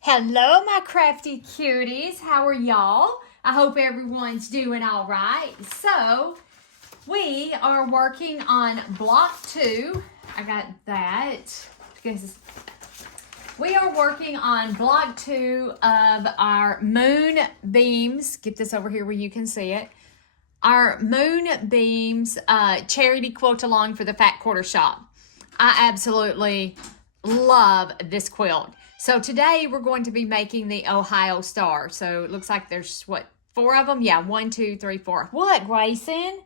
Hello, my crafty cuties. How are y'all? I hope everyone's doing all right. So, we are working on block 2. I got that. We are working on block 2 of our Moonbeams. Get this over here where you can see it. Our Moonbeams charity quilt along for the Fat Quarter Shop. I absolutely love this quilt. So today we're going to be making the Ohio Star. So it looks like there's, what, 4 of them? Yeah, 1, 2, 3, 4. What, Grayson?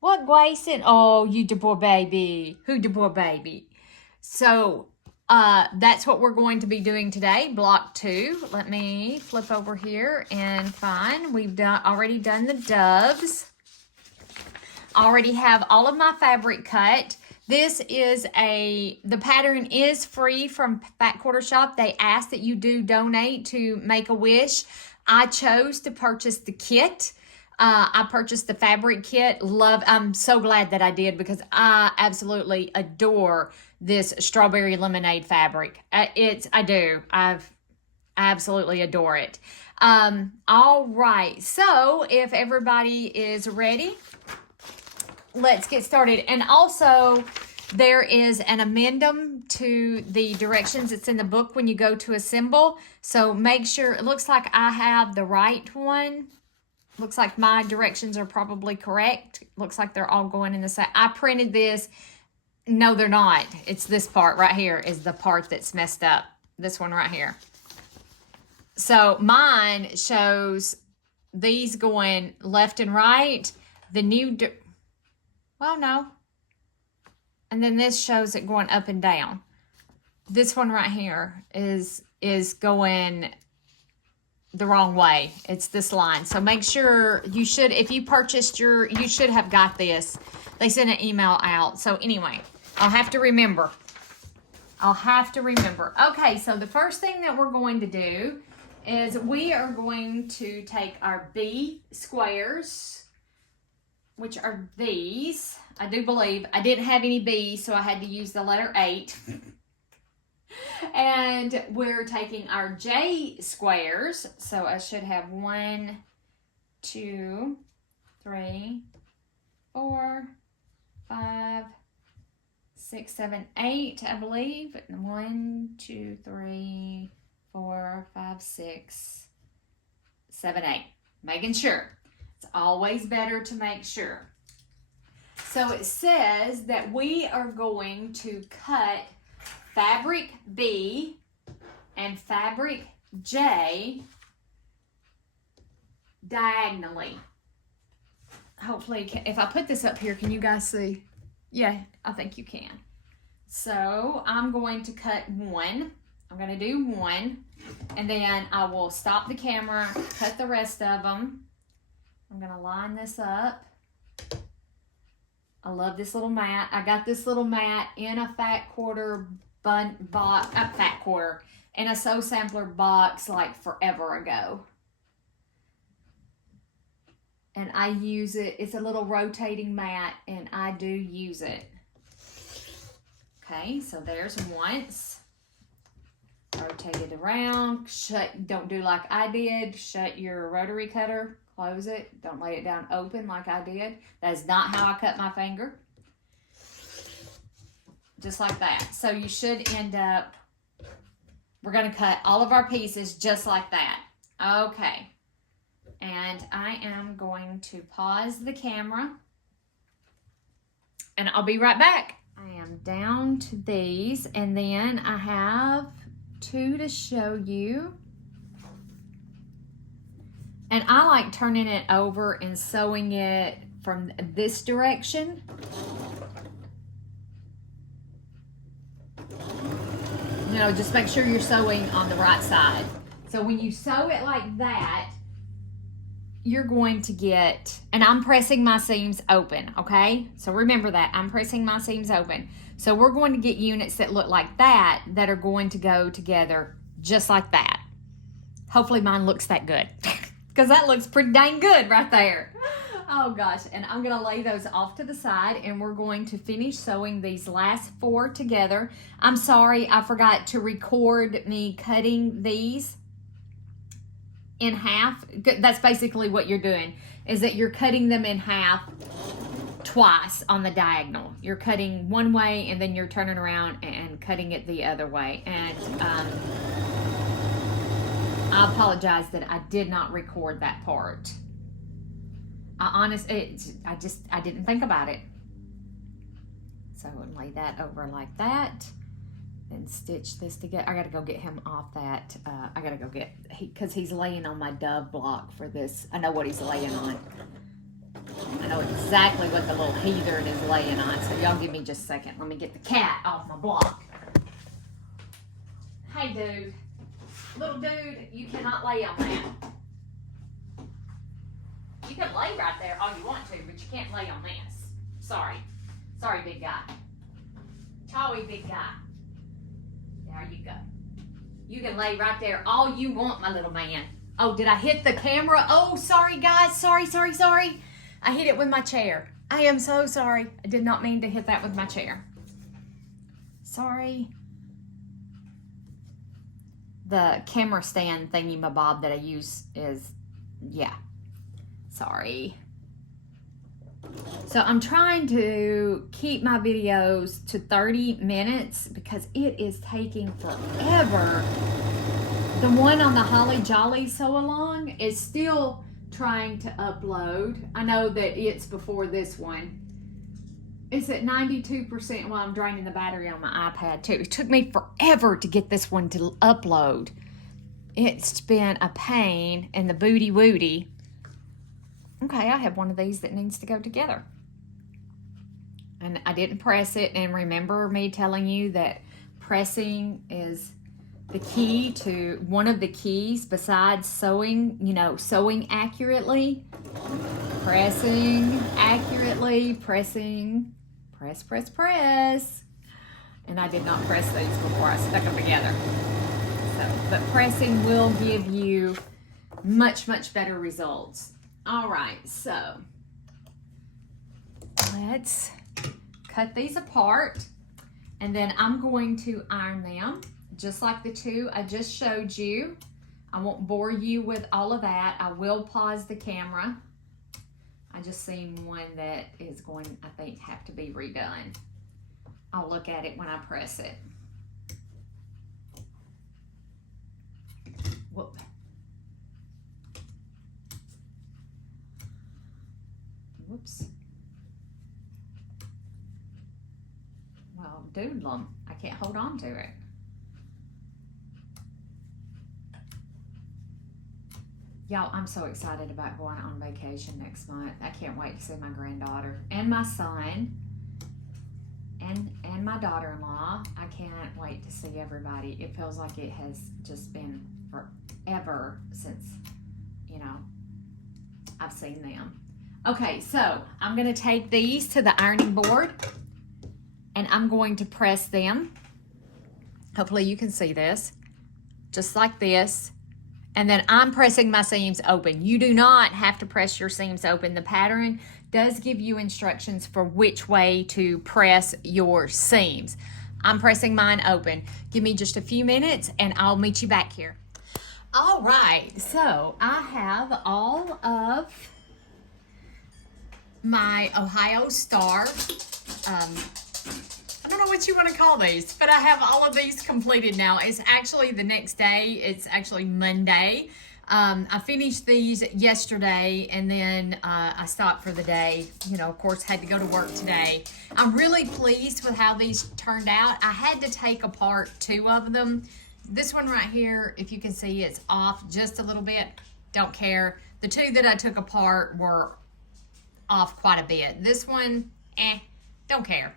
What, Grayson? Oh, you da boy baby. Who da boy baby? So that's what we're going to be doing today, block 2. Let me flip over here and find. We've already done the doves. Already have all of my fabric cut. This is the pattern is free from Fat Quarter Shop. They ask that you do donate to Make-A-Wish. I chose to purchase the kit. I purchased the fabric kit. I'm so glad that I did because I absolutely adore this strawberry lemonade fabric. I absolutely adore it. All right. So if everybody is ready, let's get started. And also, there is an addendum to the directions. It's in the book when you go to assemble. So make sure, it looks like I have the right one. Looks like my directions are probably correct. Looks like they're all going in the same. I printed this. No, they're not. It's this part right here is the part that's messed up. This one right here. So mine shows these going left and right. The new... Well, no. And then this shows it going up and down. This one right here is going the wrong way. It's this line. So make sure you should, if you purchased you should have got this. They sent an email out. So anyway, I'll have to remember. Okay, so the first thing that we're going to do is we are going to take our B squares, which are these. I do believe I didn't have any B's, so I had to use the letter 8. And we're taking our J squares. So I should have 1, 2, 3, 4, 5, 6, 7, 8, I believe. 1, 2, 3, 4, 5, 6, 7, 8. Making sure. It's always better to make sure. So it says that we are going to cut fabric B and fabric J diagonally. Hopefully, if I put this up here, can you guys see? Yeah, I think you can. So I'm going to cut 1. I'm going to do 1. And then I will stop the camera, cut the rest of them. I'm going to line this up. I love this little mat. I got this little mat in a Fat Quarter in a Sew Sampler box like forever ago. And I use it. It's a little rotating mat and I do use it. Okay, so there's once. Rotate it around. Don't do like I did. Shut your rotary cutter. Close it. Don't lay it down open like I did. That is not how I cut my finger. Just like that. So you should end up, we're going to cut all of our pieces just like that. Okay. And I am going to pause the camera. And I'll be right back. I am down to these. And then I have 2 to show you. And I like turning it over and sewing it from this direction. You know, just make sure you're sewing on the right side. So when you sew it like that, you're going to get, and I'm pressing my seams open, okay? So remember that, I'm pressing my seams open. So we're going to get units that look like that are going to go together just like that. Hopefully mine looks that good. Because that looks pretty dang good right there. Oh gosh, and I'm gonna lay those off to the side and we're going to finish sewing these last 4 together. I'm sorry, I forgot to record me cutting these in half. That's basically what you're doing, is that you're cutting them in half twice on the diagonal. You're cutting one way and then you're turning around and cutting it the other way. And I apologize that I did not record that part. I didn't think about it. So lay that over like that and stitch this together. I gotta go get him off that. I gotta go get, because he's laying on my dove block for this. I know what he's laying on. I know exactly what the little heathen is laying on. So y'all give me just a second. Let me get the cat off my block. Hey dude. Little dude, you cannot lay on that. You can lay right there all you want to, but you can't lay on this. Sorry. Sorry, big guy. Chowy, big guy. There you go. You can lay right there all you want, my little man. Oh, did I hit the camera? Oh, sorry, guys. Sorry. I hit it with my chair. I am so sorry. I did not mean to hit that with my chair. Sorry. The camera stand thingy-mabob that I use is, yeah. Sorry. So I'm trying to keep my videos to 30 minutes because it is taking forever. The one on the Holly Jolly Sew Along is still trying to upload. I know that it's before this one. It's at 92% while I'm draining the battery on my iPad too. It took me forever to get this one to upload. It's been a pain in the booty woody. Okay, I have one of these that needs to go together. And I didn't press it. And remember me telling you that pressing is the key to, one of the keys besides sewing, sewing accurately. Pressing accurately, pressing, press. And I did not press these before I stuck them together. So, but pressing will give you much, much better results. All right, so let's cut these apart and then I'm going to iron them just like the two I just showed you. I won't bore you with all of that. I will pause the camera. I just seen one that is going, I think, have to be redone. I'll look at it when I press it. Whoop. Whoops. Well, doodlum. I can't hold on to it. Y'all, I'm so excited about going on vacation next month. I can't wait to see my granddaughter and my son and my daughter-in-law. I can't wait to see everybody. It feels like it has just been forever since, I've seen them. Okay, so I'm going to take these to the ironing board and I'm going to press them. Hopefully you can see this. Just like this. And then I'm pressing my seams open. You do not have to press your seams open. The pattern does give you instructions for which way to press your seams. I'm pressing mine open. Give me just a few minutes and I'll meet you back here. All right, so I have all of my Ohio Star, I don't know what you want to call these, but I have all of these completed now. It's actually the next day. It's actually Monday. I finished these yesterday and then I stopped for the day. Of course, had to go to work today. I'm really pleased with how these turned out. I had to take apart 2 of them. This one right here, if you can see, it's off just a little bit. Don't care. The 2 that I took apart were off quite a bit. This one, don't care.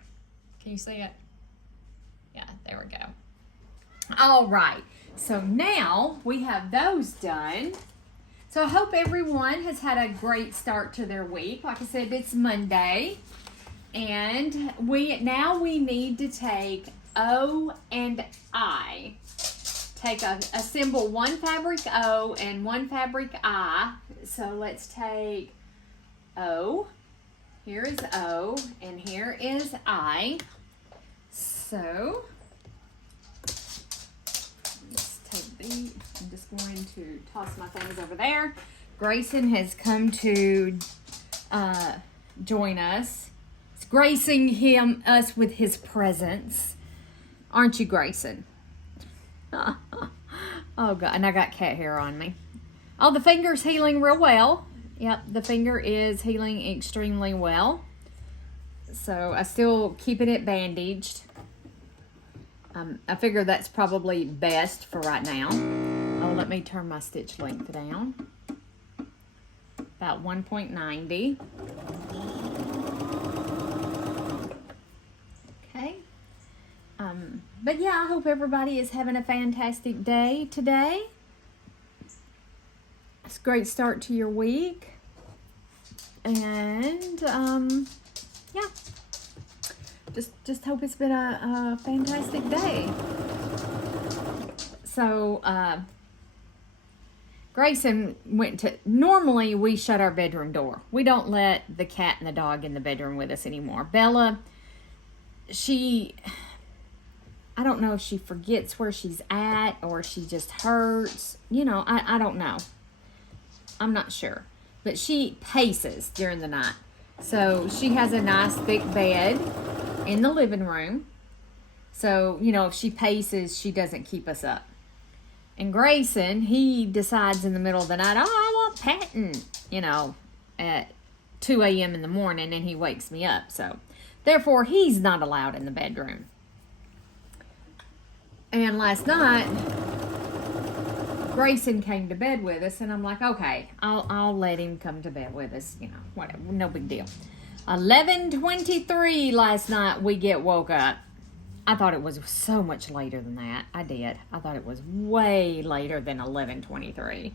Can you see it? Yeah, there we go. All right, so now we have those done. So I hope everyone has had a great start to their week. Like I said, it's Monday. And we need to take O and I. Take assemble 1 fabric O and 1 fabric I. So let's take O. Here is O, and here is I. So, let's take these. I'm just going to toss my things over there. Grayson has come to join us. It's gracing us with his presence. Aren't you, Grayson? Oh, God. And I got cat hair on me. Oh, the finger's healing real well. Yep, the finger is healing extremely well. So I still keeping it bandaged. I figure that's probably best for right now. Oh, let me turn my stitch length down. About 1.90. Okay. But yeah, I hope everybody is having a fantastic day today. It's a great start to your week. And, yeah. Just hope it's been a fantastic day. So, Grayson went to, normally we shut our bedroom door. We don't let the cat and the dog in the bedroom with us anymore. Bella, I don't know if she forgets where she's at or she just hurts. You know, I don't know. I'm not sure. But she paces during the night. So she has a nice thick bed in the living room. So, you know, if she paces, she doesn't keep us up. And Grayson, he decides in the middle of the night, oh, I want patting, you know, at 2 a.m. in the morning, and he wakes me up. So, therefore, he's not allowed in the bedroom. And last night, Grayson came to bed with us, and I'm like, okay, I'll let him come to bed with us, you know, whatever, no big deal. 11:23 last night, we get woke up. I thought it was so much later than that. I did. I thought it was way later than 11:23.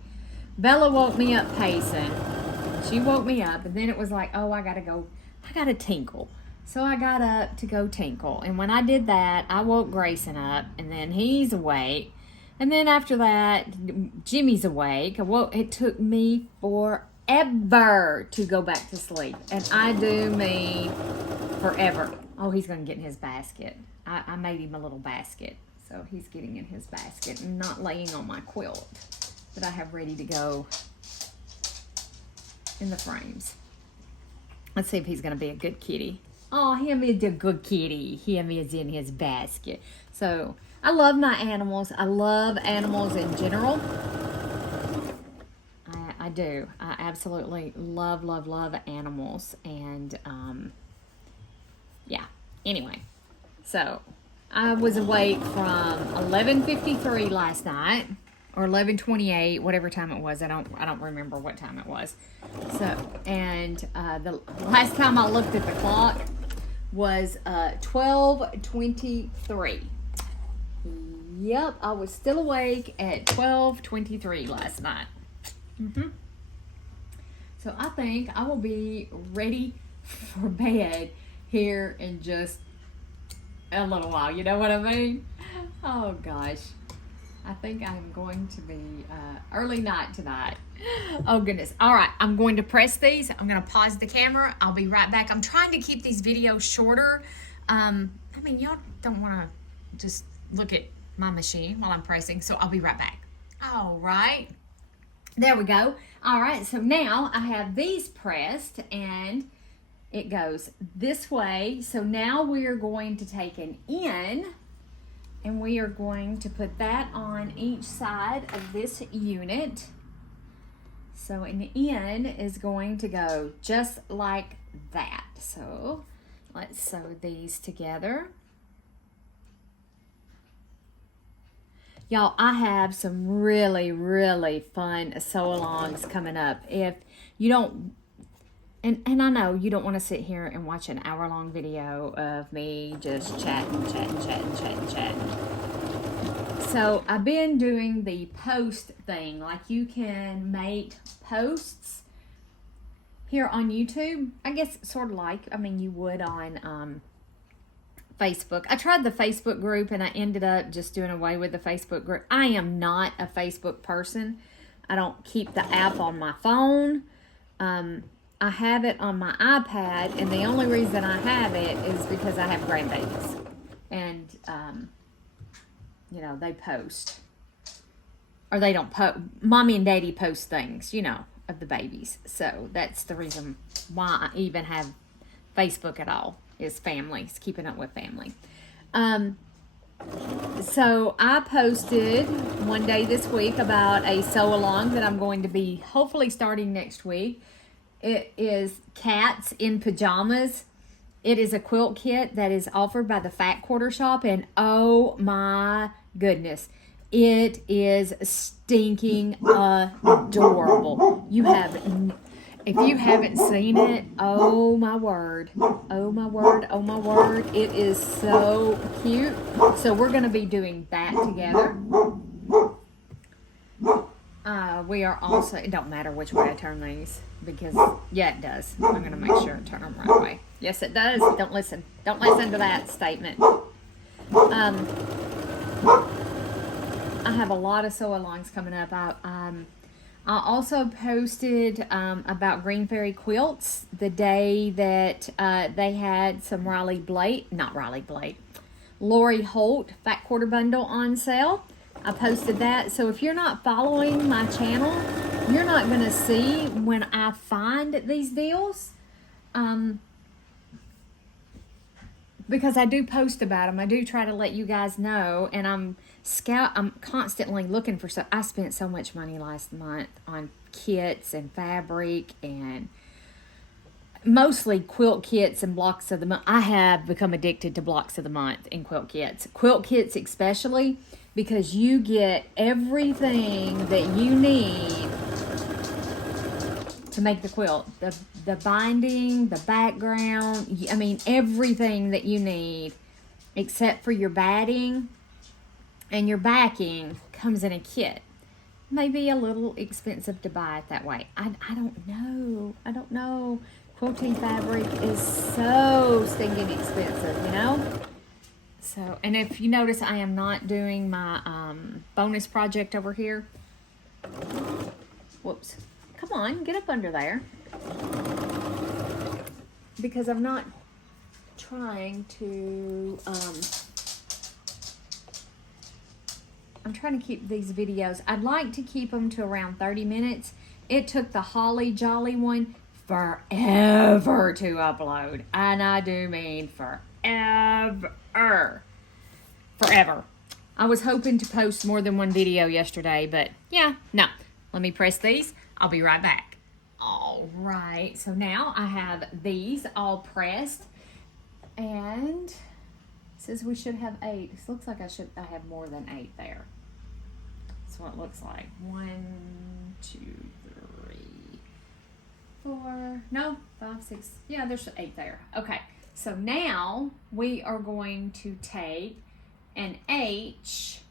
Bella woke me up pacing. She woke me up, and then it was like, oh, I gotta tinkle. So I got up to go tinkle, and when I did that, I woke Grayson up, and then he's awake. And then after that, Jimmy's awake. Well, it took me forever to go back to sleep. And I do mean forever. Oh, he's going to get in his basket. I made him a little basket. So he's getting in his basket and not laying on my quilt that I have ready to go in the frames. Let's see if he's going to be a good kitty. Oh, him is a good kitty. Him is in his basket. So I love my animals. I love animals in general. I do. I absolutely love animals. And, yeah. Anyway. So, I was awake from 11:53 last night. Or 11:28, whatever time it was. I don't remember what time it was. So, and the last time I looked at the clock was 12:23. Yep, I was still awake at 12:23 last night. So I think I will be ready for bed here in just a little while. You know what I mean? Oh gosh. I think I'm going to be early night tonight. Oh goodness. All right, I'm going to press these. I'm going to pause the camera. I'll be right back. I'm trying to keep these videos shorter. I mean, y'all don't want to just look at my machine while I'm pressing, so I'll be right back. All right. There we go. All right, so now I have these pressed, and it goes this way. So now we are going to take an N, and we are going to put that on each side of this unit. So an N is going to go just like that. So let's sew these together. Y'all, I have some really, really fun sew-alongs coming up. If you don't, and I know you don't want to sit here and watch an hour-long video of me just chatting. So I've been doing the post thing. Like, you can make posts here on YouTube. I guess sort of like, I mean, you would on Facebook. I tried the Facebook group and I ended up just doing away with the Facebook group. I am not a Facebook person. I don't keep the app on my phone. I I have it on my iPad, and the only reason I have it is because I have grandbabies. And, you know, they post. Or they don't post. Mommy and Daddy post things, you know, of the babies. So that's the reason why I even have Facebook at all, is families, keeping up with family. So I posted one day this week about a sew along that I'm going to be hopefully starting next week. It is Cats in Pajamas. It is a quilt kit that is offered by the Fat Quarter Shop, and oh my goodness, it is stinking adorable. If you haven't seen it, oh my word, oh my word, oh my word, it is so cute. So we're going to be doing that together. We are also, it don't matter which way I turn these, because, yeah, it does. I'm going to make sure I turn them right way. Yes, it does. Don't listen to that statement. I have a lot of sew-alongs coming up. I also posted about Green Fairy Quilts the day that they had some Lori Holt Fat Quarter Bundle on sale. I posted that. So if you're not following my channel, you're not going to see when I find these deals. Because I do post about them. I do try to let you guys know. And I'm constantly looking for stuff. I spent so much money last month on kits and fabric and mostly quilt kits and blocks of the month. I have become addicted to blocks of the month and quilt kits. Quilt kits especially, because you get everything that you need to make the quilt. The binding, the background, I mean everything that you need except for your batting and your backing comes in a kit. Maybe a little expensive to buy it that way. I don't know. I don't know. Quilting fabric is so stinking expensive, you know? So, and if you notice, I am not doing my bonus project over here. Whoops. Come on, get up under there. Because I'm not trying to, I'm trying to keep these videos, I'd like to keep them to around 30 minutes. It took the Holly Jolly one forever to upload. And I do mean forever. I was hoping to post more than one video yesterday, but yeah, no. Let me press these. I'll be right back. All right, so now I have these all pressed, and it says we should have 8. This looks like I have more than 8 there. That's what it looks like. 1, 2, 3, 4, no, 5, 6. Yeah, there's 8 there. Okay, so now we are going to take an H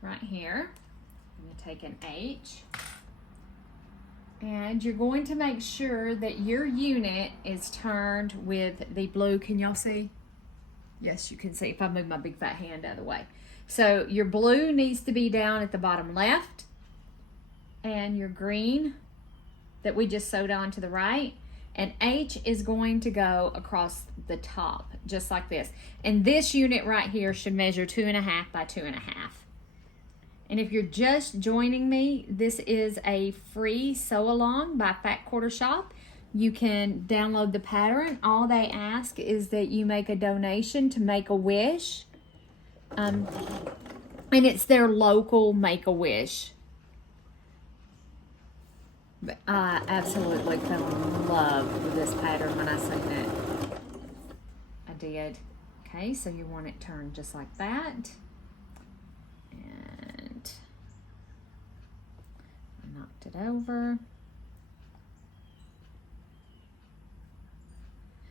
right here. I'm going to take an H. And you're going to make sure that your unit is turned with the blue. Can y'all see? Yes, you can see if I move my big fat hand out of the way. So your blue needs to be down at the bottom left. And your green that we just sewed on to the right. And H is going to go across the top, just like this. And this unit right here should measure 2.5 by 2.5. And if you're just joining me, this is a free sew along by Fat Quarter Shop. You can download the pattern. All they ask is that you make a donation to Make-A-Wish. And it's their local Make-A-Wish. But I absolutely fell in love with this pattern when I seen it. I did. Okay, so you want it turned just like that. And I knocked it over.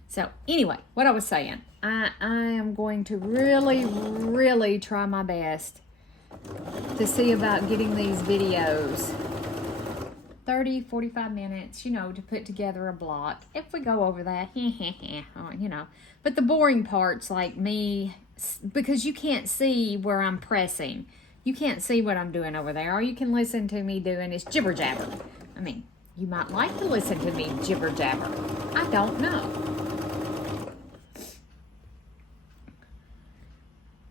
So anyway, what I was saying, I am going to really try my best to see about getting these videos 30, 45 minutes, you know, to put together a block. If we go over that, you know. But the boring parts, like me, because you can't see where I'm pressing. You can't see what I'm doing over there. All you can listen to me doing is jibber jabber. I mean, You might like to listen to me jibber jabber. I don't know.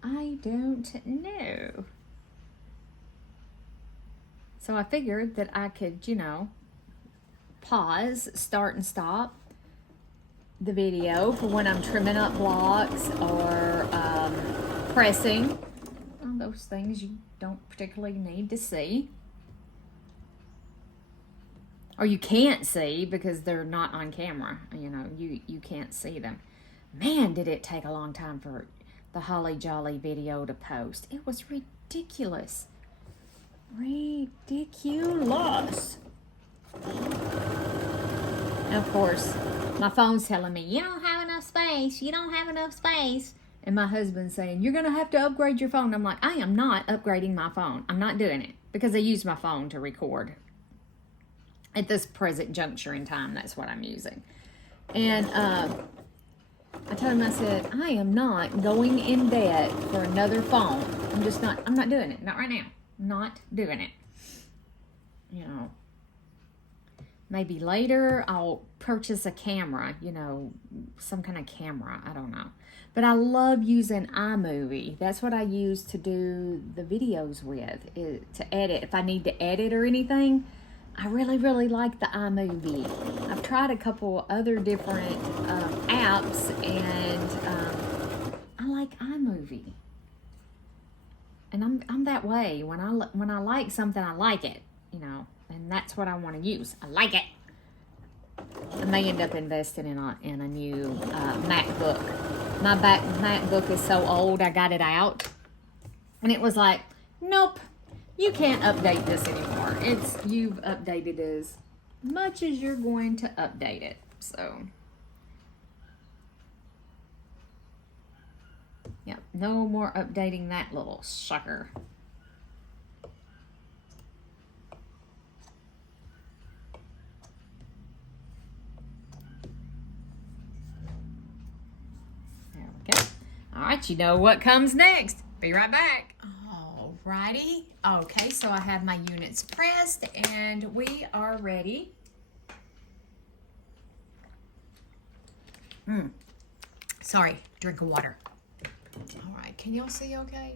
I don't know. So I figured that I could, you know, pause, start and stop the video for when I'm trimming up blocks or pressing. Well, those things you don't particularly need to see. Or you can't see because they're not on camera. You know, you can't see them. Man, did it take a long time for the Holly Jolly video to post. It was ridiculous. Ridiculous. And of course, my phone's telling me, you don't have enough space. You don't have enough space. And my husband's saying, you're going to have to upgrade your phone. I'm like, I am not upgrading my phone. I'm not doing it because I use my phone to record. At this present juncture in time, that's what I'm using. And I told him, I said, I am not going in debt for another phone. I'm not doing it. Not right now. Not doing it. You know, maybe later I'll purchase a camera, you know, some kind of camera. I don't know. But I love using iMovie. That's what I use to do the videos with, to edit. If I need to edit or anything, I really, really like the iMovie. I've tried a couple other different apps, and I like iMovie. And I'm that way. When I like something, I like it, you know, and that's what I want to use. I like it. I may end up investing in a new MacBook. My MacBook is so old, I got it out, and it was like, nope. You can't update this anymore. You've updated as much as you're going to update it. So, yeah, no more updating that little sucker. There we go. All right, you know what comes next. Be right back. Alrighty. Okay, so I have my units pressed and we are ready. Sorry, drink of water. Alright, can y'all see okay?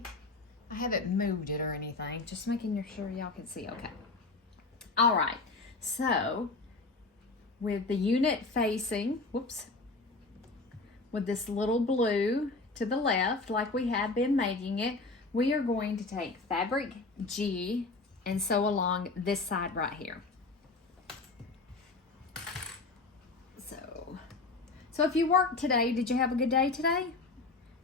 I haven't moved it or anything. Just making sure y'all can see okay. Alright, so with the unit facing, with this little blue to the left, like we have been making it, we are going to take fabric G and sew along this side right here. So if you worked today, did you have a good day today?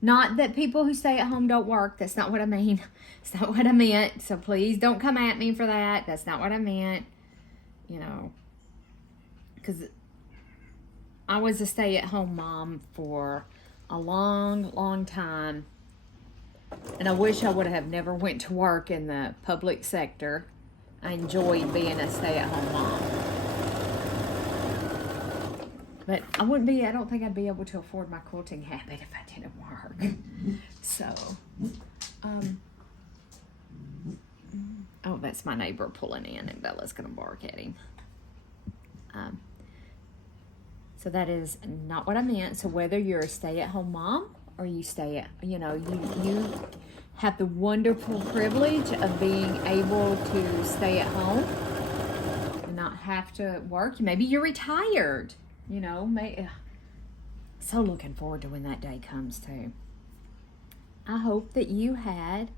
Not that people who stay at home don't work. That's not what I mean. It's not what I meant. So please don't come at me for that. That's not what I meant. You know, because I was a stay-at-home mom for a long, long time. And I wish I would have never went to work in the public sector. I enjoyed being a stay-at-home mom. But I don't think I'd be able to afford my quilting habit if I didn't work. So, oh, that's my neighbor pulling in and Bella's going to bark at him. So that is not what I meant. So whether you're a stay-at-home mom or you you have the wonderful privilege of being able to stay at home and not have to work. Maybe you're retired, you know. So looking forward to when that day comes too. I hope that you had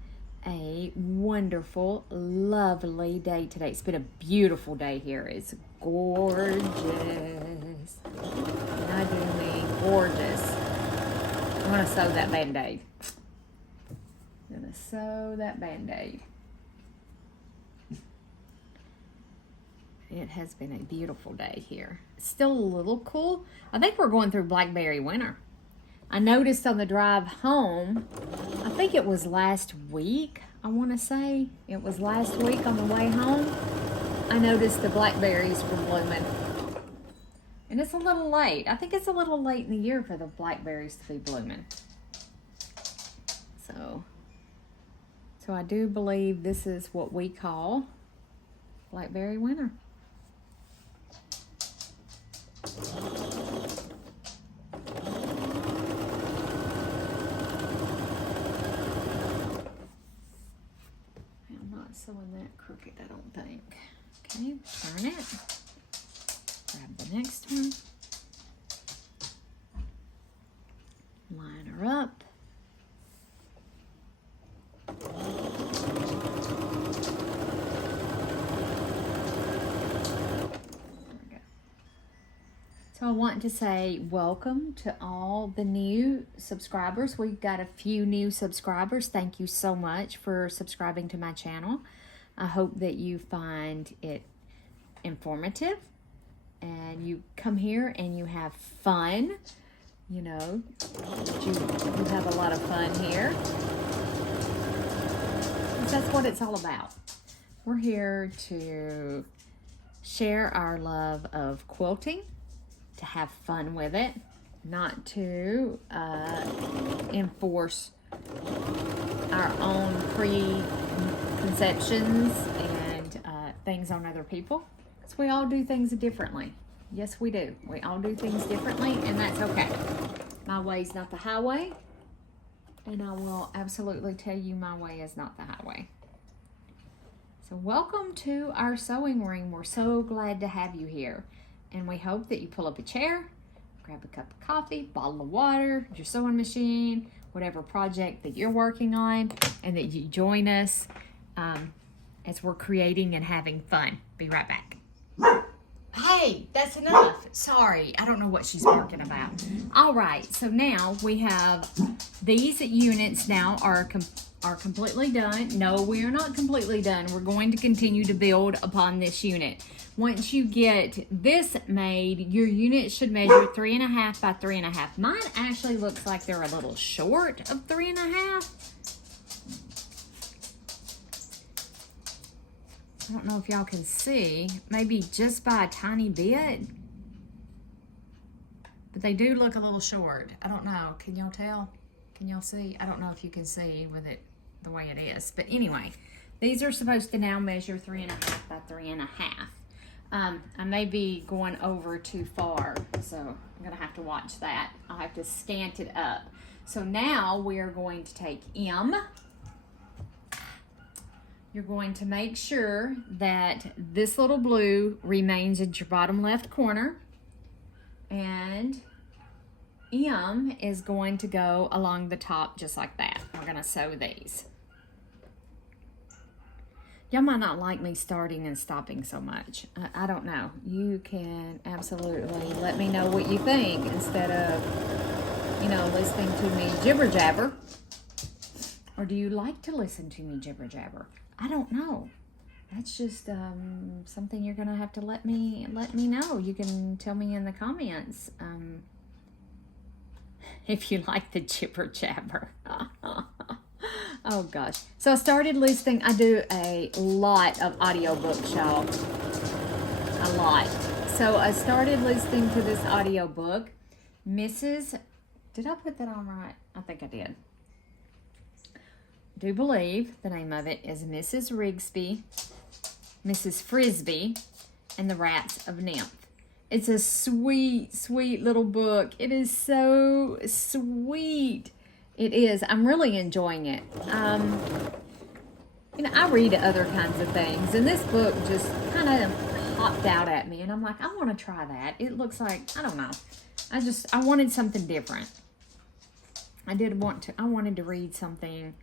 a wonderful, lovely day today. It's been a beautiful day here. It's gorgeous. And I do mean gorgeous. I'm going to sew that Band-Aid. I'm going to sew that Band-Aid. It has been a beautiful day here. It's still a little cool. I think we're going through blackberry winter. I noticed on the drive home, I think it was last week, I want to say. It was last week on the way home. I noticed the blackberries were blooming. And it's a little late. I think it's a little late in the year for the blackberries to be blooming. So I do believe this is what we call blackberry winter. crooked, I don't think. Okay, turn it. Grab the next one. Line her up. So I want to say welcome to all the new subscribers. We've got a few new subscribers. Thank you so much for subscribing to my channel. I hope that you find it informative and you come here and you have fun. You know, you have a lot of fun here. Because that's what it's all about. We're here to share our love of quilting, to have fun with it, not to enforce our own preconceptions and things on other people. Because we all do things differently. Yes, we do. We all do things differently, and that's okay. My way's not the highway, and I will absolutely tell you my way is not the highway. So welcome to our sewing room. We're so glad to have you here. And we hope that you pull up a chair, grab a cup of coffee, bottle of water, your sewing machine, whatever project that you're working on, and that you join us as we're creating and having fun. Be right back. Hey, that's enough. Sorry, I don't know what she's barking about. All right, so now we have these units now are completely done. No, we are not completely done. We're going to continue to build upon this unit. Once you get this made, your unit should measure 3.5 by 3.5. Mine actually looks like they're a little short of 3.5. I don't know if y'all can see, maybe just by a tiny bit. But they do look a little short. I don't know, can y'all tell? Can y'all see? I don't know if you can see with it the way it is. But anyway, these are supposed to now measure 3.5 by 3.5. I may be going over too far, so I'm gonna have to watch that. I'll have to scant it up. So now we are going to take M. You're going to make sure that this little blue remains at your bottom left corner, and M is going to go along the top just like that. We're gonna sew these. Y'all might not like me starting and stopping so much. I don't know. You can absolutely let me know what you think instead of, you know, listening to me jibber jabber. Or do you like to listen to me jibber jabber? I don't know. That's just something you're gonna have to let me know. You can tell me in the comments if you like the jibber jabber. Oh gosh. So I started listening. I do a lot of audiobooks, y'all. A lot. So I started listening to this audiobook. Did I put that on right? I think I did. Do believe the name of it is Mrs. Frisbee, and the Rats of Nymph. It's a sweet, sweet little book. It is so sweet. It is. I'm really enjoying it. You know, I read other kinds of things, and this book just kind of popped out at me, and I'm like, I want to try that. It looks like, I don't know. I wanted something different. I wanted to read something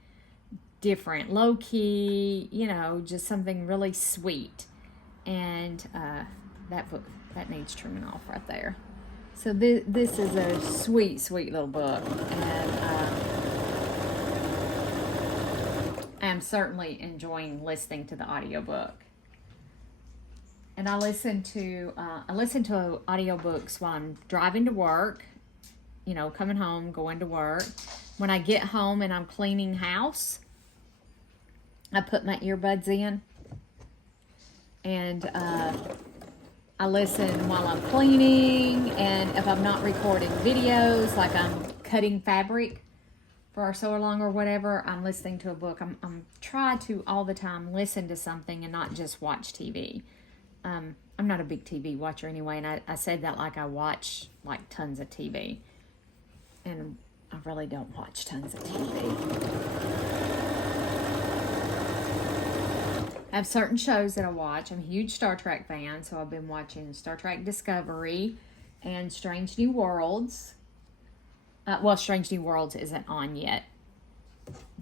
different, low key, you know, just something really sweet. And that book, that needs trimming off right there. So this is a sweet, sweet little book, and I'm certainly enjoying listening to the audiobook. And I listen to audiobooks while I'm driving to work, you know, coming home, going to work. When I get home and I'm cleaning house, I put my earbuds in, and I listen while I'm cleaning, and if I'm not recording videos, like I'm cutting fabric for our sew along or whatever, I'm listening to a book. I'm trying to all the time listen to something and not just watch TV. I'm not a big TV watcher anyway, and I said that like I watch like tons of TV, and I really don't watch tons of TV. I have certain shows that I watch. I'm a huge Star Trek fan, so I've been watching Star Trek Discovery and Strange New Worlds. Well, Strange New Worlds isn't on yet,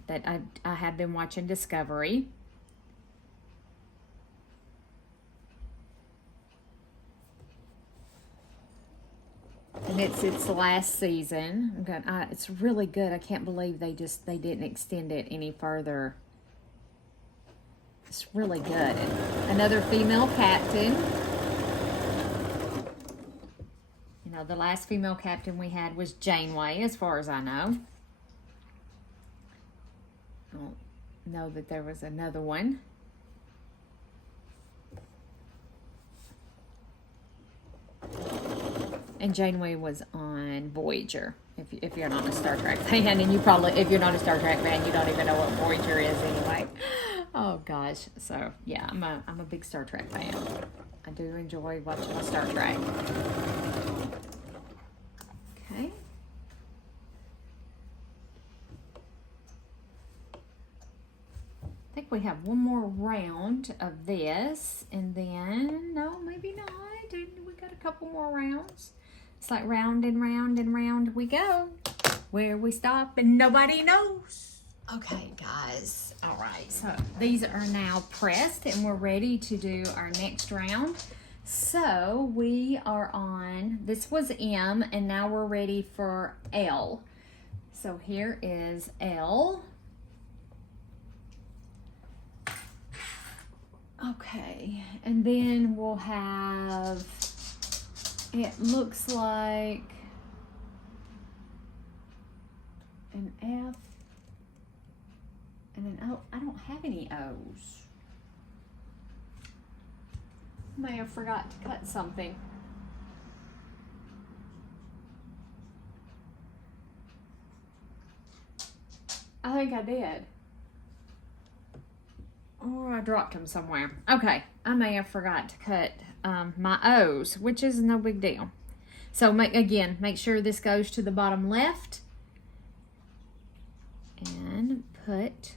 but I have been watching Discovery. And it's the last season. It's really good. I can't believe they didn't extend it any further. It's really good. And another female captain. You know, the last female captain we had was Janeway, as far as I know. I don't know that there was another one. And Janeway was on Voyager. If you're not a Star Trek fan, and if you're not a Star Trek fan, you don't even know what Voyager is anyway. Oh gosh. So yeah, I'm a big Star Trek fan. I do enjoy watching Star Trek. Okay. I think we have one more round of this, and then no, maybe not. We got a couple more rounds. It's like round and round and round we go. Where we stop and nobody knows. Okay, guys. All right, so these are now pressed and we're ready to do our next round. So we are on, this was M, and now we're ready for L. So here is L. Okay, and then we'll have, it looks like an F and an O. I don't have any O's. May have forgot to cut something. I think I did. Or I dropped them somewhere. Okay, I may have forgot to cut my O's, which is no big deal. So make sure this goes to the bottom left. And put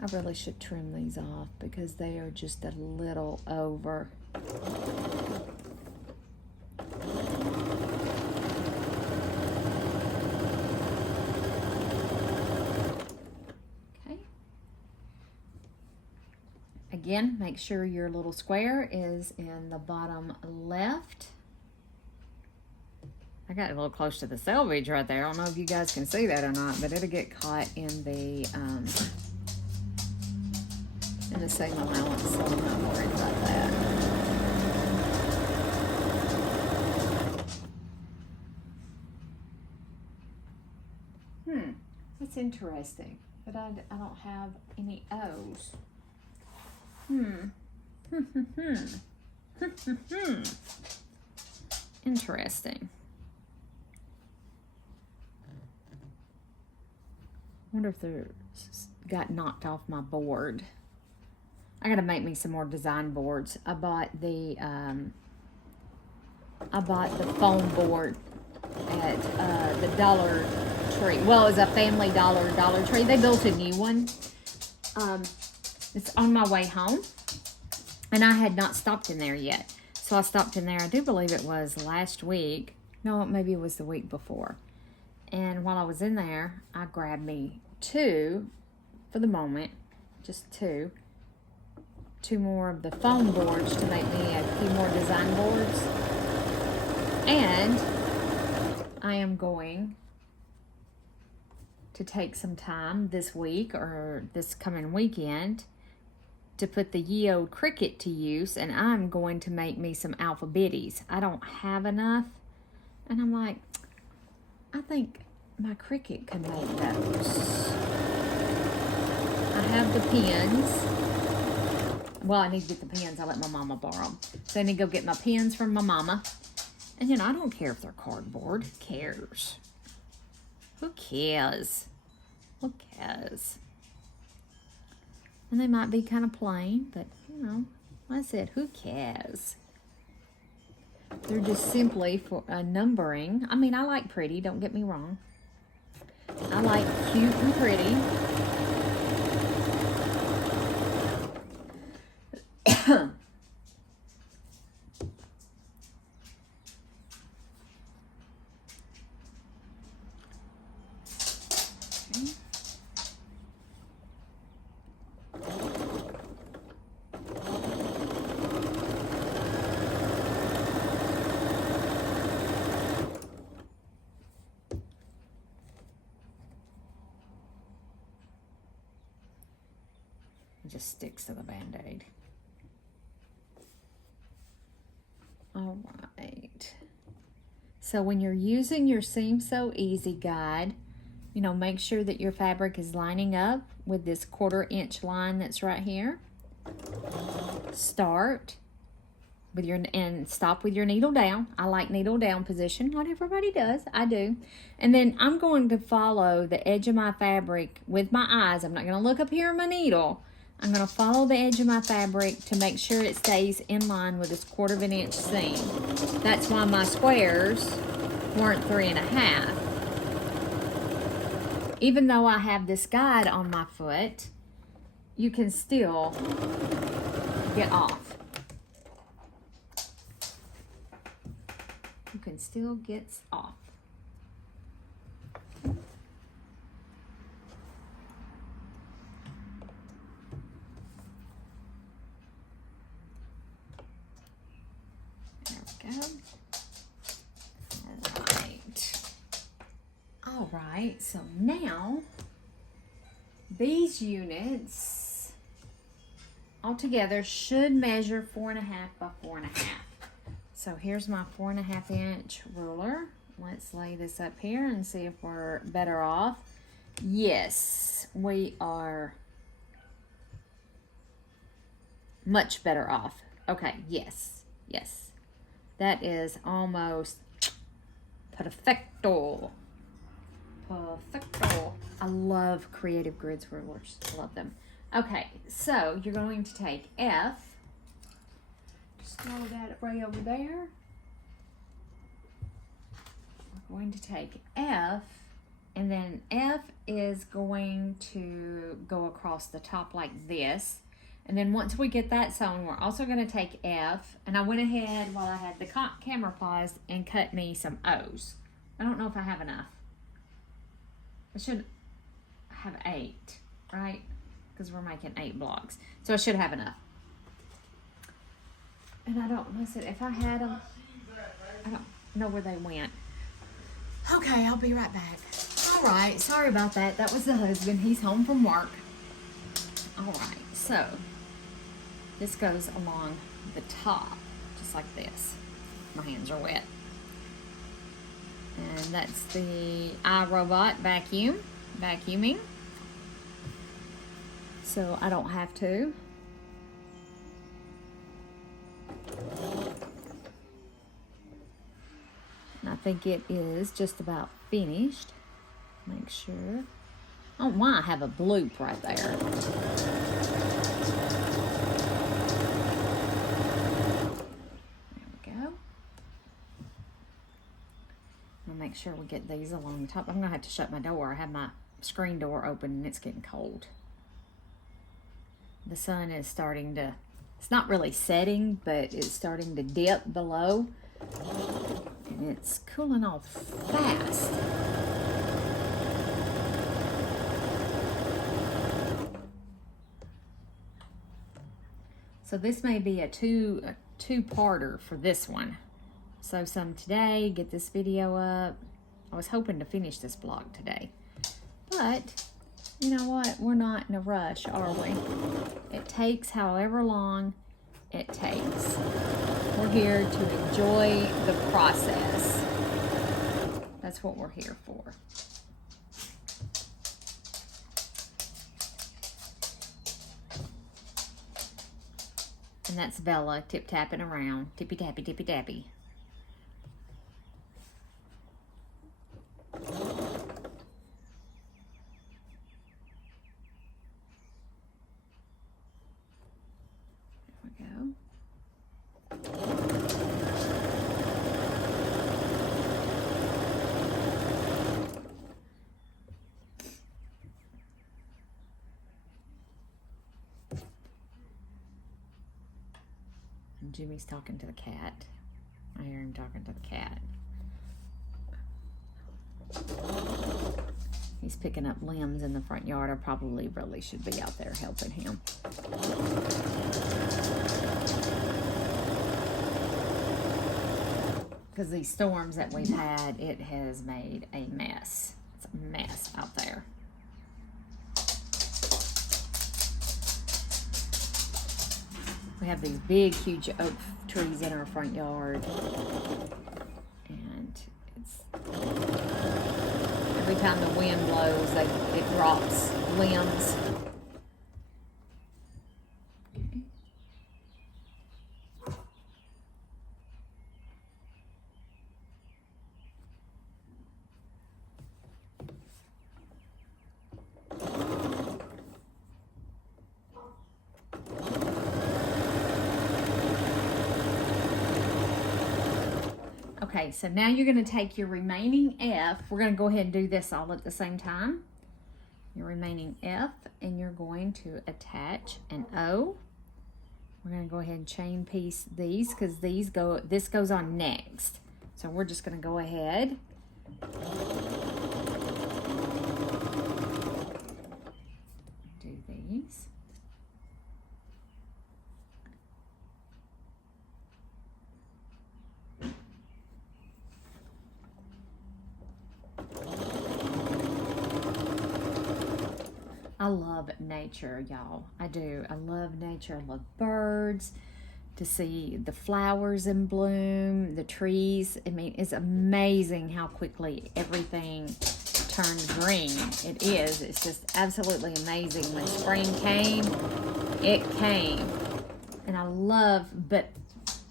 I really should trim these off because they are just a little over. Okay. Again, make sure your little square is in the bottom left. I got a little close to the selvage right there. I don't know if you guys can see that or not, but it'll get caught in the seam allowance, so I'm not worried about that. That's interesting, but I don't have any O's. Interesting. Wonder if they got knocked off my board. I gotta make me some more design boards. I bought the foam board at the Dollar Tree. Well, it was a Family Dollar Tree. They built a new one. It's on my way home, and I had not stopped in there yet. So I stopped in there. I do believe it was last week. No, maybe it was the week before. And while I was in there, I grabbed me two, for the moment, just two more of the foam boards to make me a few more design boards. And I am going to take some time this week or this coming weekend to put the ye olde Cricut to use, and I'm going to make me some alphabetties. I don't have enough, and I'm like, I think my Cricut can make those. I have the pens. Well, I need to get the pens. I let my mama borrow them. So I need to go get my pens from my mama. And, you know, I don't care if they're cardboard. Who cares? Who cares? Who cares? And they might be kind of plain, but, you know, like I said, who cares? They're just simply for a numbering. I mean, I like pretty, don't get me wrong. I like cute and pretty. It just sticks to the Band-Aid. All right. So when you're using your Seam So Easy guide, you know, make sure that your fabric is lining up with this 1/4 inch line that's right here. Start with your, and stop with your needle down. I like needle down position. Not everybody does. I do. And then I'm going to follow the edge of my fabric with my eyes. I'm not going to look up here in my needle. I'm going to follow the edge of my fabric to make sure it stays in line with this 1/4 inch seam. That's why my squares weren't 3.5. Even though I have this guide on my foot, you can still get off. You can still get off. There we go. All right, so now these units altogether should measure 4.5 by 4.5. So here's my 4.5 inch ruler. Let's lay this up here and see if we're better off. Yes, we are much better off. Okay, yes, yes. That is almost perfecto. Perfecto. I love Creative Grids rulers. I love them. Okay, so you're going to take F. Just throw that right over there. We're going to take F, and then F is going to go across the top like this. And then once we get that sewn, we're also going to take F, and I went ahead while I had the camera paused and cut me some O's. I don't know if I have enough. I should have 8, right? Because we're making 8 blocks. So I should have enough. And I don't, listen, if I had them, I don't know where they went. Okay, I'll be right back. All right, sorry about that. That was the husband. He's home from work. All right, so this goes along the top, just like this. My hands are wet. And that's the iRobot vacuuming. So I don't have to. And I think it is just about finished. Make sure. I don't know why I have a bloop right there. Make sure we get these along the top. I'm gonna have to shut my door. I have my screen door open and it's getting cold. The sun is starting to, it's not really setting, but it's starting to dip below. And it's cooling off fast. So this may be a two-parter for this one. So some today, get this video up. I was hoping to finish this blog today. But, you know what? We're not in a rush, are we? It takes however long it takes. We're here to enjoy the process. That's what we're here for. And that's Bella tip-tapping around. Tippy-tappy, tippy-tappy. Jimmy's talking to the cat. I hear him talking to the cat. He's picking up limbs in the front yard. I probably really should be out there helping him. Because these storms that we've had, it has made a mess. It's a mess out there. We have these big, huge oak trees in our front yard. And it's... every time the wind blows, it drops limbs. Okay, so now you're going to take your remaining F. We're going to go ahead and do this all at the same time. Your remaining F, and you're going to attach an O. We're going to go ahead and chain piece these because this goes on next. So we're just going to go ahead. Do these. I love nature, y'all. I do. I love nature. I love birds. To see the flowers in bloom, the trees. I mean, it's amazing how quickly everything turns green. It is. It's just absolutely amazing. When spring came, it came. And I love, but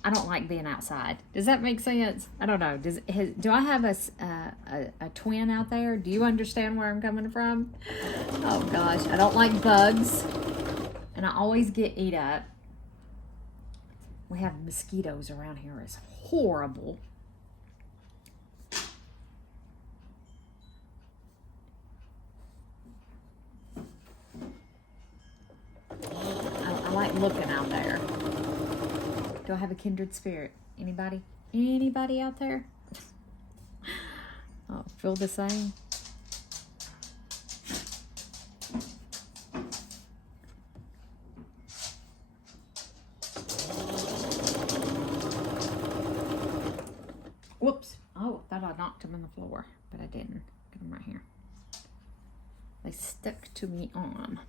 I don't like being outside. Does that make sense? I don't know. Do I have a twin out there? Do you understand where I'm coming from? Oh gosh, I don't like bugs, and I always get eat up. We have mosquitoes around here. It's horrible. I like looking out there. Do I have a kindred spirit? Anybody? Anybody out there? Oh, feel the same? Whoops. Oh, thought I knocked them on the floor, but I didn't. Get them right here. They stuck to me arm.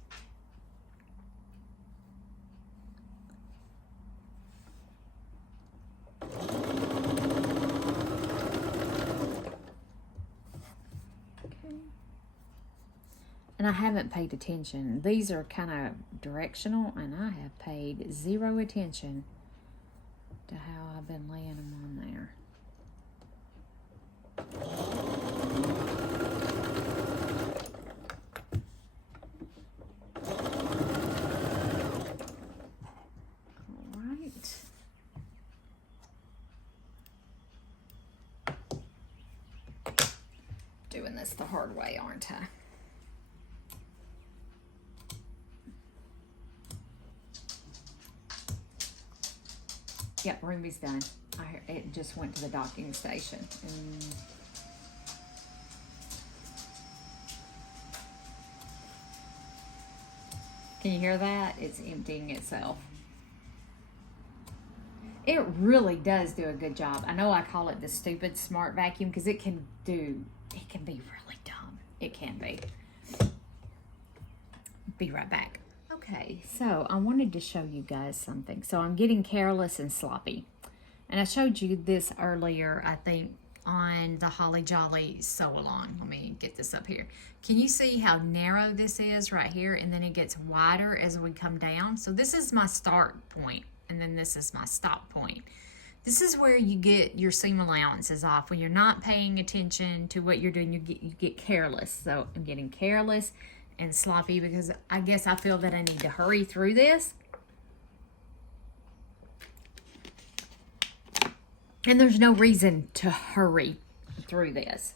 And I haven't paid attention. These are kind of directional, and I have paid zero attention to how I've been laying them on there. All right. Doing this the hard way, aren't I? Yep, Ruby's done. It just went to the docking station. Can you hear that? It's emptying itself. It really does do a good job. I know I call it the stupid smart vacuum because it can be really dumb. It can be. Be right back. Okay, so I wanted to show you guys something. So I'm getting careless and sloppy. And I showed you this earlier, I think, on the Holly Jolly sew-along. Let me get this up here. Can you see how narrow this is right here? And then it gets wider as we come down. So this is my start point, and then this is my stop point. This is where you get your seam allowances off. When you're not paying attention to what you're doing, you get careless. So I'm getting careless and sloppy because I guess I feel that I need to hurry through this. And there's no reason to hurry through this.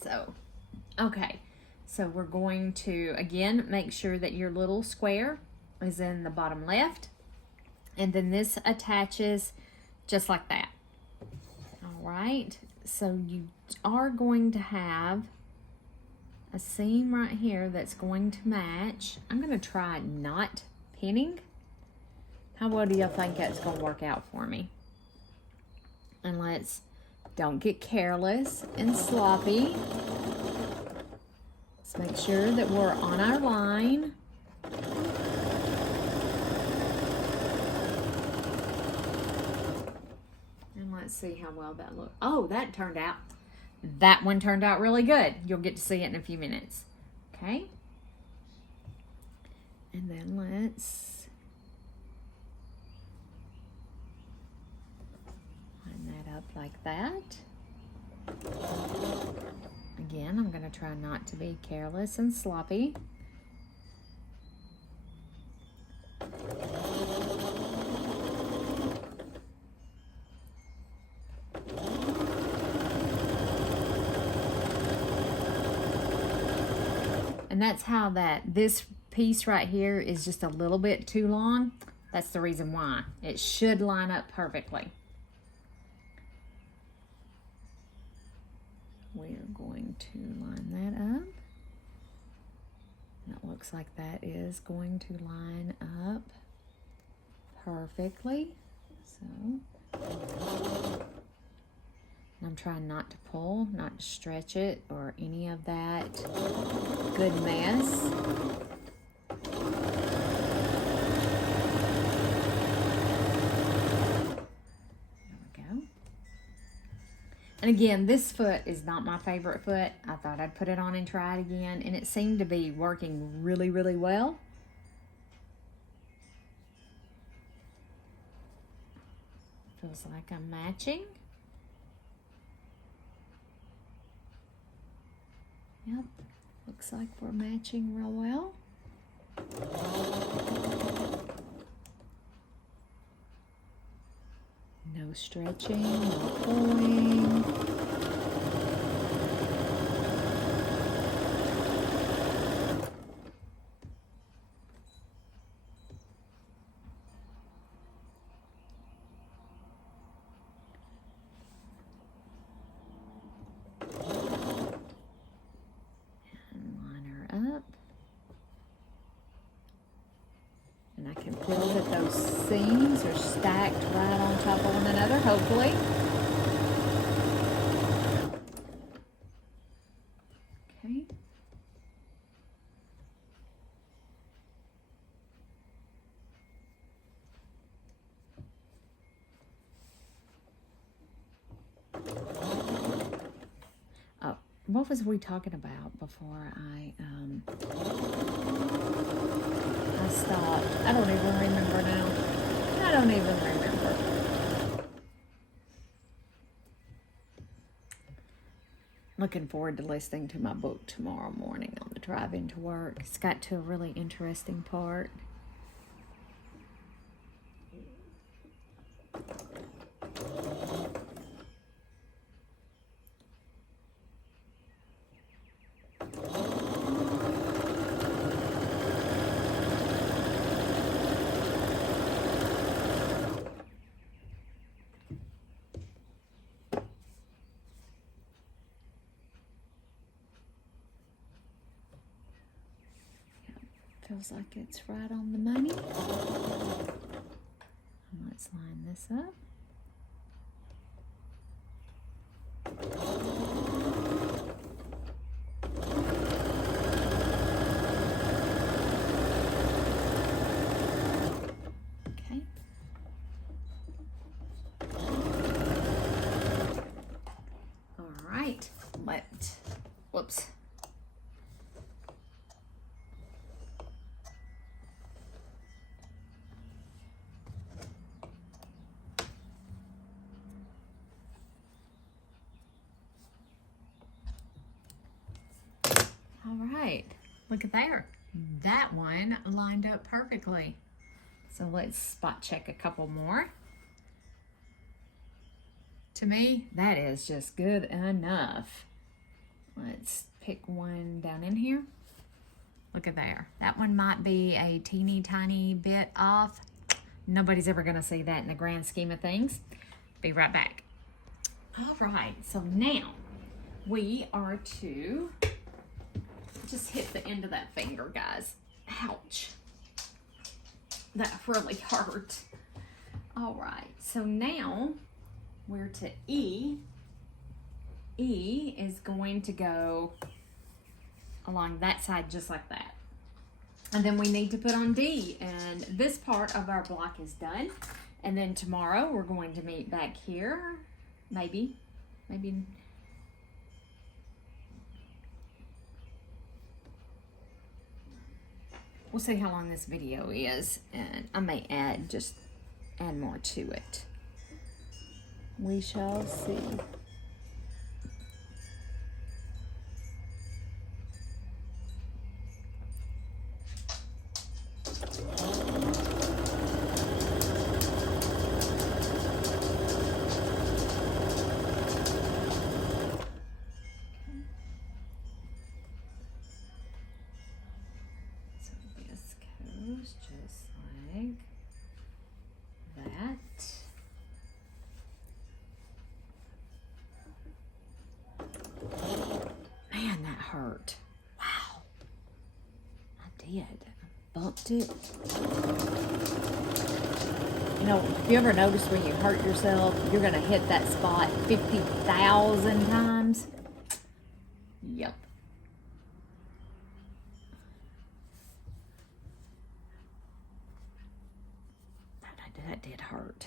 So, okay. So we're going to, again, make sure that your little square is in the bottom left. And then this attaches just like that. All right, so you are going to have a seam right here that's going to match. I'm going to try not pinning. How well do you think that's going to work out for me? And don't get careless and sloppy. Let's make sure that we're on our line. And let's see how well that looks. Oh, that one turned out really good. You'll get to see it in a few minutes. Okay. And then let's line that up like that. Again, I'm going to try not to be careless and sloppy. And that's how this piece right here is just a little bit too long. That's the reason why. It should line up perfectly. We're going to line that up. And it looks like that is going to line up perfectly. So, I'm trying not to pull, not to stretch it or any of that good mess. And again, this foot is not my favorite foot. I thought I'd put it on and try it again, and it seemed to be working really, really well. Feels like I'm matching. Yep, looks like we're matching real well. No stretching, no pulling. And line her up. And I can feel that those seams are stacked right on top of one another, hopefully. Okay. Oh, what was we talking about before I stopped? I don't even remember now. I don't even remember. Looking forward to listening to my book tomorrow morning on the drive into work. It's got to a really interesting part. Feels like it's right on the money. Let's line this up. Okay. All right. Whoops. All right, look at there. That one lined up perfectly. So let's spot check a couple more. To me, that is just good enough. Let's pick one down in here. Look at there. That one might be a teeny tiny bit off. Nobody's ever going to see that in the grand scheme of things. Be right back. All right, so now we are to just hit the end of that finger, guys. Ouch. That really hurt. All right, so now we're to E. E is going to go along that side just like that. And then we need to put on D, and this part of our block is done. And then tomorrow we're going to meet back here. Maybe. We'll see how long this video is, and I may add more to it. We shall see. Just like that. Man, that hurt. Wow. I did. I bumped it. You know, if you ever notice when you hurt yourself, you're going to hit that spot 50,000 times? Yep. That did hurt.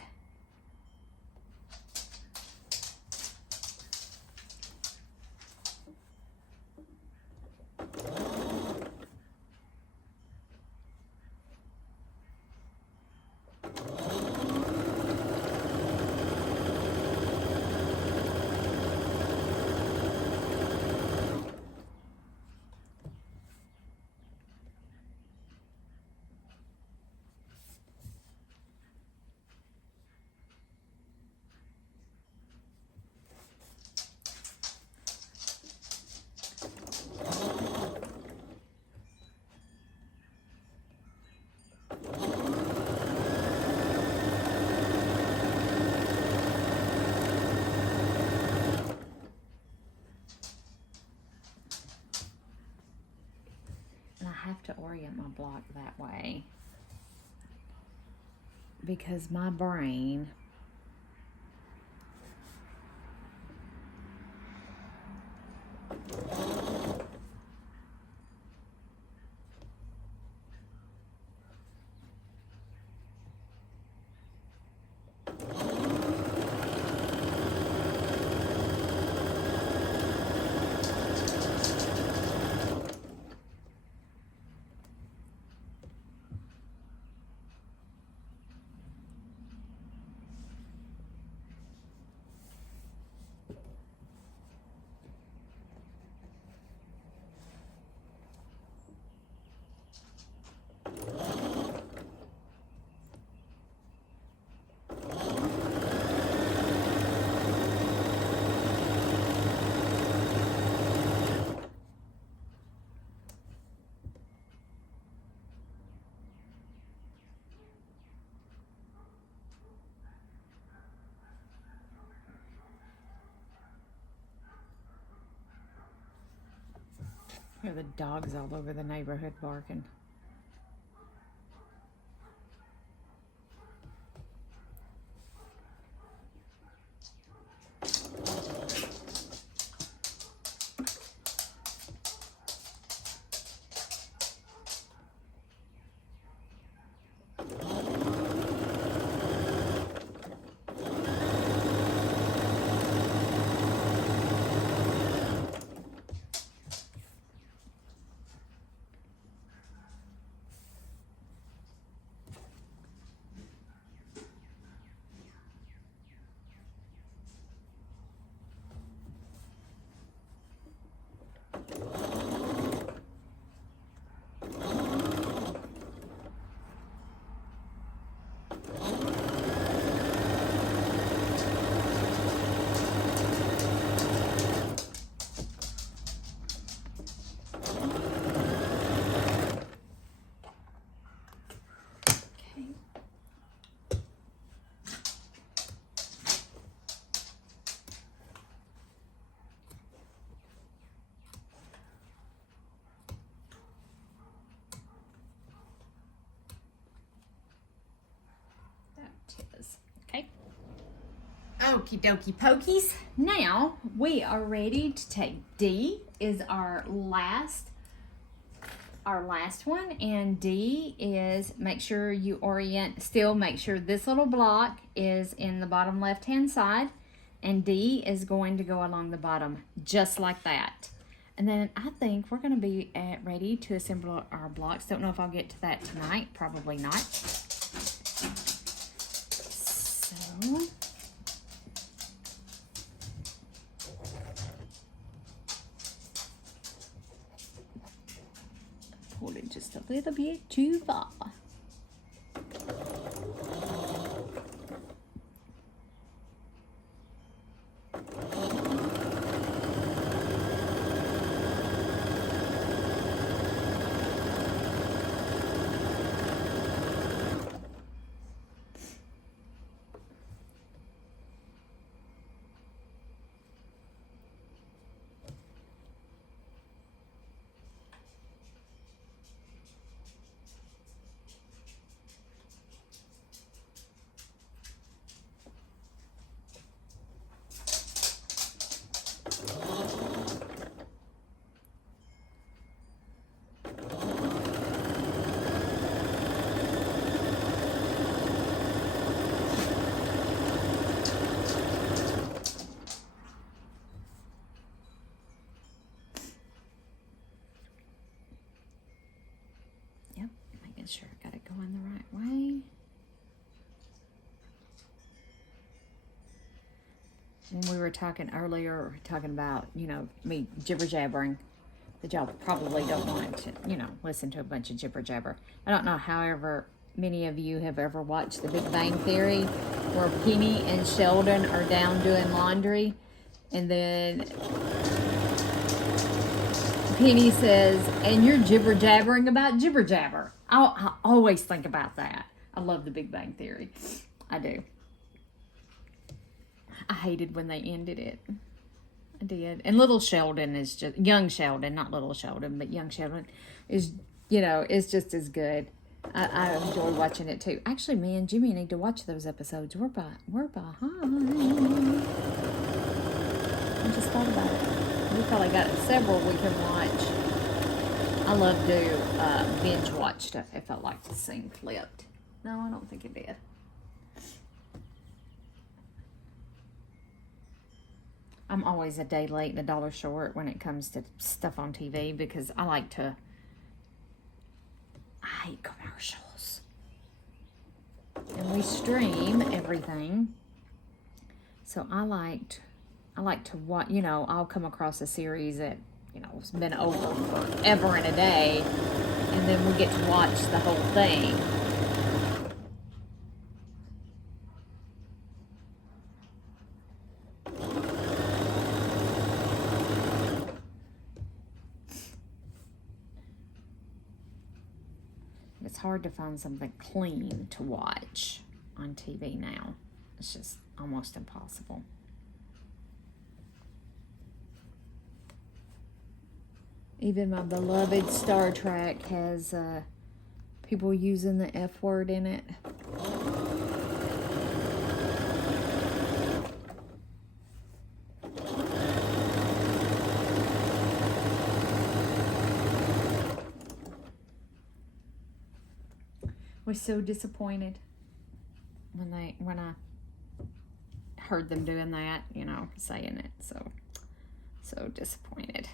I have to orient my block that way because my brain Hear the dogs all over the neighborhood barking. Okie dokie pokies. Now we are ready to take D is our last one, and D is make sure you orient, still make sure this little block is in the bottom left hand side, and D is going to go along the bottom just like that. And then I think we're going to be ready to assemble our blocks. Don't know if I'll get to that tonight, probably not. So pulled it just a little bit too far. Sure, got it going the right way. When we were talking earlier, talking about, you know, me jibber jabbering, that y'all probably don't want to, you know, listen to a bunch of jibber jabber. I don't know, however, many of you have ever watched The Big Bang Theory, where Penny and Sheldon are down doing laundry, and then Penny says, and you're jibber jabbering about jibber jabber. I always think about that. I love The Big Bang Theory. I do. I hated when they ended it. I did. And little Sheldon is just, young Sheldon, not little Sheldon, but young Sheldon is, you know, is just as good. I enjoy watching it too. Actually, me and Jimmy need to watch those episodes. We're behind. I just thought about it. We probably got several we can watch. I love to binge watch stuff. It felt like the scene flipped. No, I don't think it did. I'm always a day late and a dollar short when it comes to stuff on TV because I hate commercials. And we stream everything. So I like to watch, you know, I'll come across a series that, you know, it's been over forever and a day, and then we get to watch the whole thing. It's hard to find something clean to watch on TV now. It's just almost impossible. Even my beloved Star Trek has people using the F word in it. Was so disappointed when I heard them doing that, you know, saying it. So disappointed.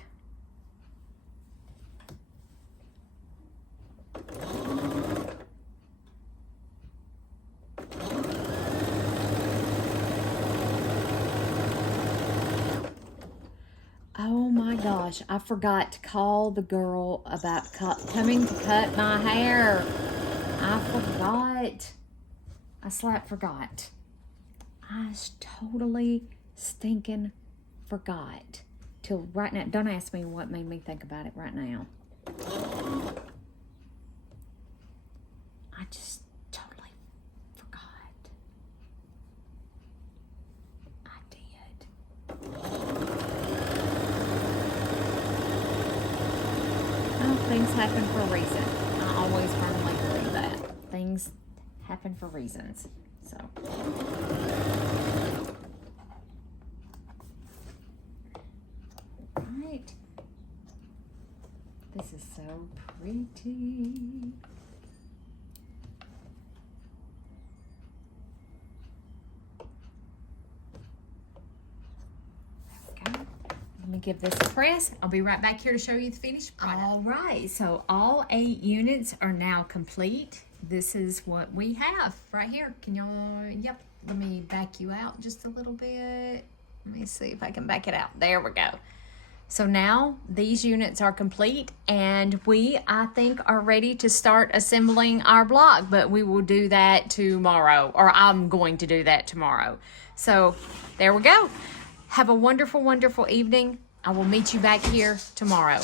Oh my gosh, I forgot to call the girl about coming to cut my hair. I forgot. I forgot. I totally stinking forgot. Till right now. Don't ask me what made me think about it right now. I just totally forgot. I did. Well, things happen for a reason. I always firmly believe that. Things happen for reasons. So. is so pretty. Let me give this a press. I'll be right back here to show you the finished product. All right, so all 8 units are now complete. This is what we have right here. Can y'all, yep, let me back you out just a little bit. Let me see if I can back it out. There we go. So now these units are complete and we, I think, are ready to start assembling our block, but we will do that tomorrow, or I'm going to do that tomorrow. So there we go. Have a wonderful, wonderful evening. I will meet you back here tomorrow.